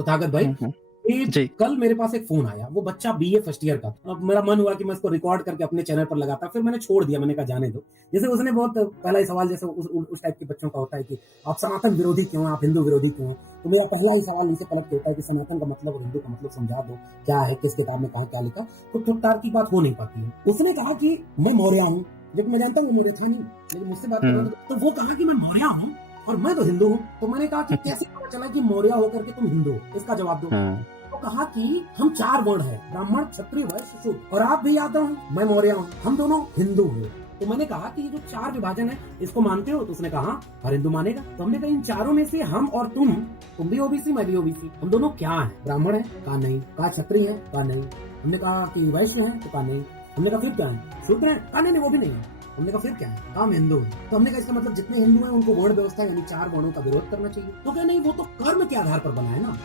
तथागत भाई, हम्म। कि जी। कल मेरे पास एक फ़ोन आया, वो बच्चा बीए फर्स्ट ईयर का था। अब मेरा मन हुआ कि मैं उसको रिकॉर्ड करके अपने चैनल पर लगाता, फिर मैंने छोड़ दिया, मैंने कहा जाने दो। जैसे उसने बहुत पहला ही सवाल जैसे उस टाइप के बच्चों का होता है कि आप सनातन विरोधी क्यों हैं? आप हिंदू विरोधी क्यों हैं? तो मेरा पहला ही सवाल उनसे पलट के होता है कि सनातन का मतलब और हिंदू का मतलब समझा दो, क्या है, किस किताब में कहाँ क्या लिखा? तो तार्किक बात हो नहीं पाती है। उसने कहा कि मैं मौर्य हूँ, जबकि मैं जानता हूँ वो मौर्य था नहीं, लेकिन मुझसे बात कर रहा हम्म। था तो वो कहा कि मैं मौर्य हूँ और मैं तो हिंदू हूँ। तो मैंने कहा कि कैसे पता चला कि मौर्य होकर के तुम हिंदू हो? इसका जवाब दो। हाँ। तो कहा कि हम 4 वर्ण हैं, ब्राह्मण, क्षत्रिय, वैश्य, शूद्र, और आप भी यादव हैं, मैं मौर्य हूँ, हम दोनों हिंदू हैं। तो मैंने कहा कि ये जो 4 विभाजन है, इसको मानते हो? तो उसने कहा हाँ, हर हिंदू मानेगा। तो हमने कहा इन चारों में से हम और तुम भी ओबीसी, मैं भी ओबीसी, हम दोनों क्या हैं? ब्राह्मण है? कहा नहीं। कहा क्षत्रिय है? कहा नहीं। हमने कहा कि वैश्य है? तो कहा नहीं। हमने कहा फिर क्या है? शूद्र है? कहा नहीं, वो भी नहीं है। हमने कहा फिर क्या है? कहा हम हिंदू हैं। तो हमने कहा इसका मतलब जितने हिंदू हैं उनको वर्ण व्यवस्था यानी 4 वर्णों का विरोध करना चाहिए। तो क्या नहीं, वो तो कर्म के आधार पर बना है ना।